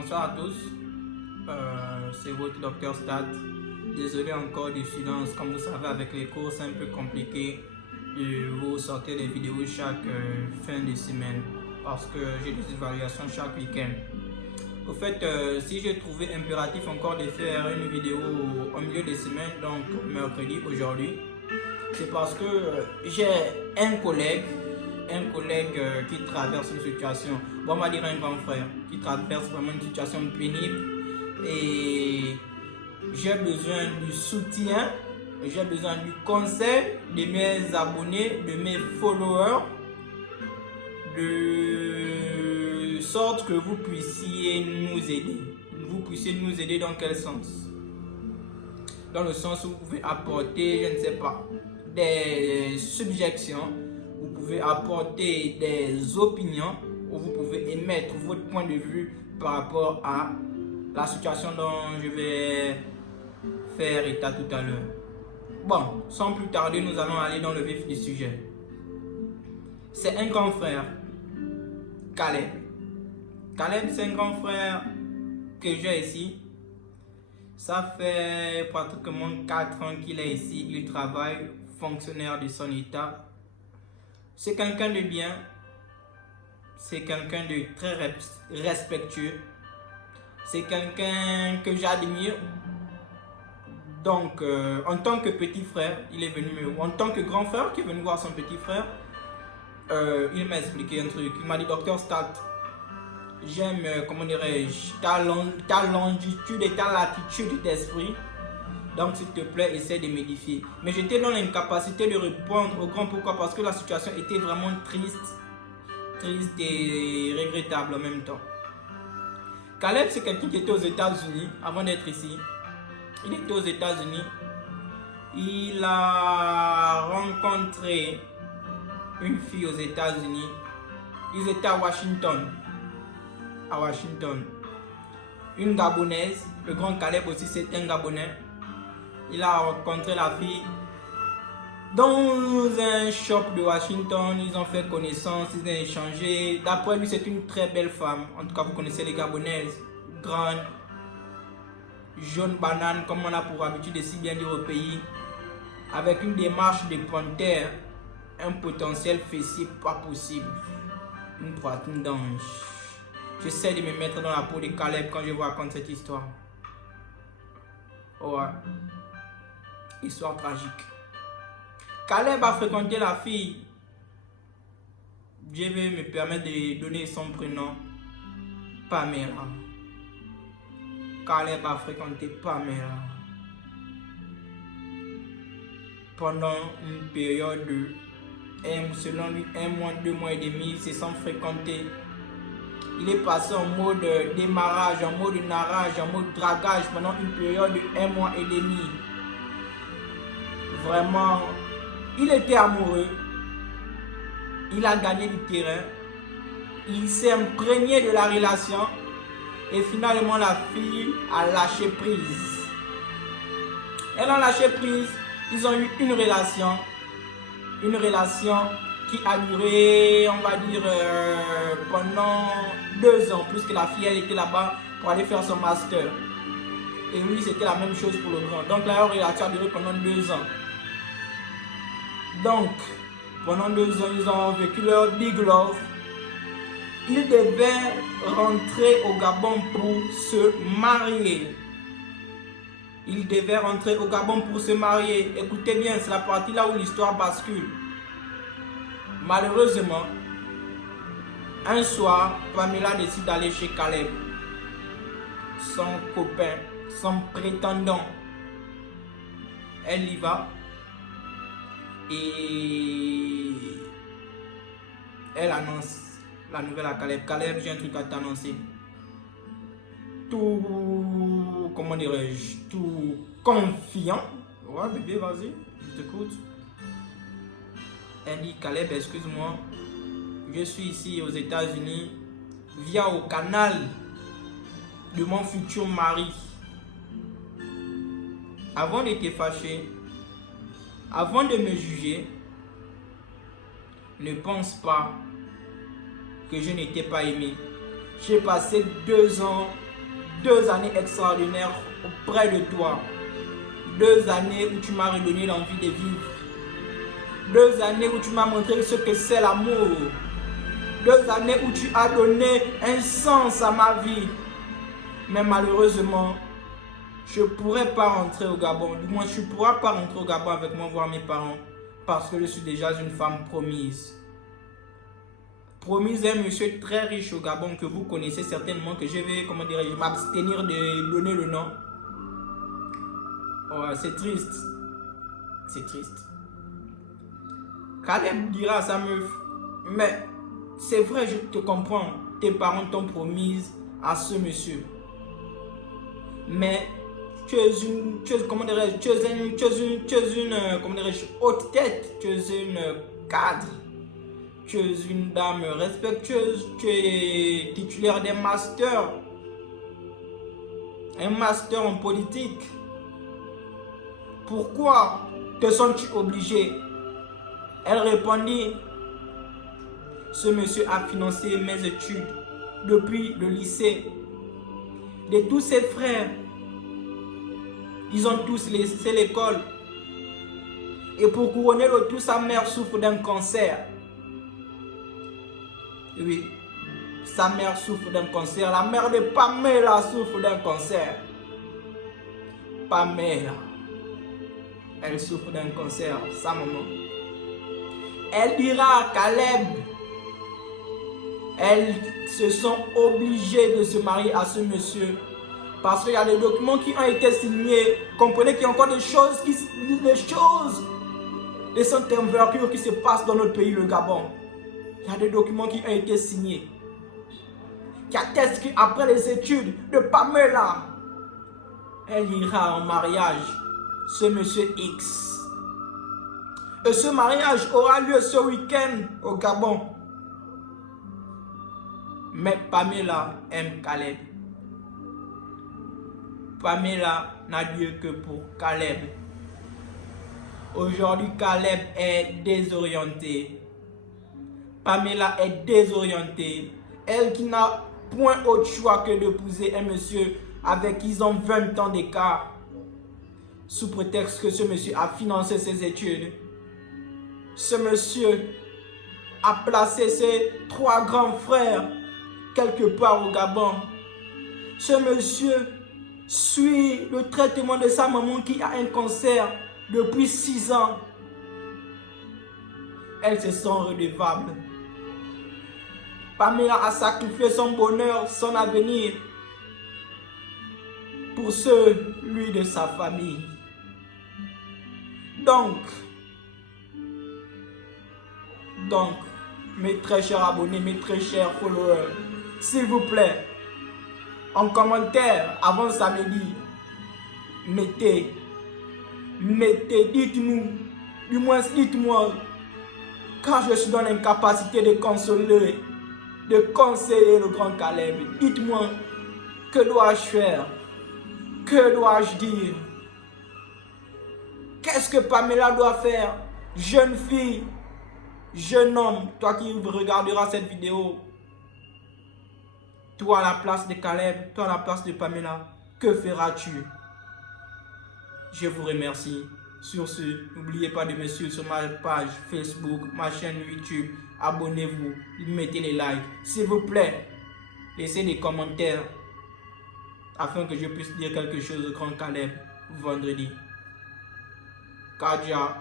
Bonsoir à tous, c'est votre docteur Stat. Désolé encore du silence, comme vous savez avec les cours c'est un peu compliqué de vous sortir des vidéos chaque fin de semaine parce que j'ai des évaluations chaque week-end. Au fait, si j'ai trouvé impératif encore de faire une vidéo au milieu de semaine, donc mercredi aujourd'hui, c'est parce que j'ai un collègue qui traverse une situation, bon, on va dire un grand frère, qui traverse vraiment une situation pénible et j'ai besoin du soutien, j'ai besoin du conseil de mes abonnés, de mes followers, de sorte que vous puissiez nous aider. Vous puissiez nous aider dans quel sens? Dans le sens où vous pouvez apporter, je ne sais pas, des subjections, vous pouvez apporter des opinions, ou vous pouvez émettre votre point de vue par rapport à la situation dont je vais faire état tout à l'heure. Bon, sans plus tarder, nous allons aller dans le vif du sujet. C'est un grand frère, Caleb. Caleb, c'est un grand frère que j'ai ici. Ça fait pratiquement 4 ans qu'il est ici. Il travaille, fonctionnaire de son état. C'est quelqu'un de bien. C'est quelqu'un de très respectueux. C'est quelqu'un que j'admire. Donc, en tant que petit frère, il est venu me voir. En tant que grand frère qui est venu voir son petit frère, il m'a expliqué un truc. Il m'a dit, docteur Stat, j'aime, comment dirais-je, ta longitude et ta latitude d'esprit. Donc, s'il te plaît, essaie de m'édifier. Mais j'étais dans l'incapacité de répondre au grand pourquoi. Parce que la situation était vraiment triste et regrettable en même temps. Caleb, c'est quelqu'un qui était aux États-Unis avant d'être ici. Il était aux États-Unis. Il a rencontré une fille aux États-Unis. Ils étaient à Washington. Une Gabonaise. Le grand Caleb aussi, c'est un Gabonais. Il a rencontré la fille dans un shop de Washington. Ils ont fait connaissance, ils ont échangé. D'après lui, c'est une très belle femme. En tout cas, vous connaissez les Gabonaises. Grande, jaune banane, comme on a pour habitude de si bien dire au pays. Avec une démarche de panthère. Un potentiel fessier pas possible. Une poitrine d'ange. J'essaie de me mettre dans la peau de Caleb quand je vous raconte cette histoire. Ouais. Histoire tragique. Caleb a fréquenté la fille. Je vais me permettre de donner son prénom. Pamela. Caleb a fréquenté Pamela. Pendant une période de, selon lui, 1 mois, 2 mois et demi, ils se sont fréquentés. Il est passé en mode démarrage, en mode narrage, en mode dragage pendant une période de 1 mois et demi. Vraiment, il était amoureux. Il a gagné du terrain. Il s'est imprégné de la relation. Et finalement, la fille a lâché prise. Elle a lâché prise. Ils ont eu une relation qui a duré, on va dire, pendant 2 ans, puisque la fille, elle était là-bas pour aller faire son master. Et lui, c'était la même chose pour le grand. Donc, la relation a duré pendant 2 ans. Donc, pendant 2 ans, ils ont vécu leur big love. Ils devaient rentrer au Gabon pour se marier. Écoutez bien, c'est la partie là où l'histoire bascule. Malheureusement, un soir, Pamela décide d'aller chez Caleb. Son copain, son prétendant. Elle y va. Et elle annonce la nouvelle à Caleb. Caleb, j'ai un truc à t'annoncer. Tout, comment dirais-je, tout confiant. Ouais, bébé, vas-y, je t'écoute. Elle dit, Caleb, excuse-moi, je suis ici aux États-Unis via au canal de mon futur mari. Avant de te fâcher, avant de me juger, ne pense pas que je n'étais pas aimé. J'ai passé 2 ans 2 années extraordinaires auprès de toi. 2 années où tu m'as redonné l'envie de vivre. 2 années où tu m'as montré ce que c'est l'amour. 2 années où tu as donné un sens à ma vie. Mais malheureusement, je ne pourrais pas rentrer au Gabon. Du moins, tu ne pourras pas rentrer au Gabon avec moi voir mes parents. Parce que je suis déjà une femme promise. Promise un monsieur très riche au Gabon que vous connaissez certainement, que je vais, comment dirais-je, m'abstenir de donner le nom. Oh, c'est triste. C'est triste. Caleb dira à sa meuf, mais c'est vrai, je te comprends. Tes parents t'ont promise à ce monsieur. Mais tu es une haute tête, tu es une cadre, tu es une dame respectueuse, tu es titulaire d'un master, un master en politique. Pourquoi te sens-tu obligé? Elle répondit, ce monsieur a financé mes études depuis le lycée. De tous ses frères, ils ont tous laissé l'école. Et pour couronner le tout, sa mère souffre d'un cancer. Oui, sa mère souffre d'un cancer. La mère de Pamela souffre d'un cancer. Pamela, elle souffre d'un cancer, sa maman. Elle dira à Caleb, elles se sont obligées de se marier à ce monsieur. Parce qu'il y a des documents qui ont été signés. Comprenez qu'il y a encore des choses de cette envergure qui se passent dans notre pays, le Gabon. Il y a des documents qui ont été signés, qui attestent qu'après les études de Pamela, elle ira en mariage, ce monsieur X. Et ce mariage aura lieu ce week-end au Gabon. Mais Pamela aime Caleb. Pamela n'a Dieu que pour Caleb. Aujourd'hui, Caleb est désorienté. Pamela est désorientée. Elle qui n'a point autre choix que d'épouser un monsieur avec qui ils ont 20 ans d'écart. Sous prétexte que ce monsieur a financé ses études. Ce monsieur a placé ses 3 grands frères quelque part au Gabon. Ce monsieur suit le traitement de sa maman qui a un cancer depuis 6 ans. Elle se sent redevable. Pamela a sacrifié son bonheur, son avenir pour celui de sa famille. Donc, mes très chers abonnés, mes très chers followers, s'il vous plaît, en commentaire avant samedi, mettez, dites-nous, du moins dites-moi, quand je suis dans l'incapacité de consoler, de conseiller le grand Caleb, dites-moi, que dois-je faire? Que dois-je dire? Qu'est-ce que Pamela doit faire? Jeune fille, jeune homme, toi qui regarderas cette vidéo, toi à la place de Caleb, toi à la place de Pamela, que feras-tu? Je vous remercie. Sur ce, n'oubliez pas de me suivre sur ma page Facebook, ma chaîne YouTube. Abonnez-vous, mettez les likes. S'il vous plaît, laissez des commentaires afin que je puisse dire quelque chose au grand Caleb vendredi. Kadia.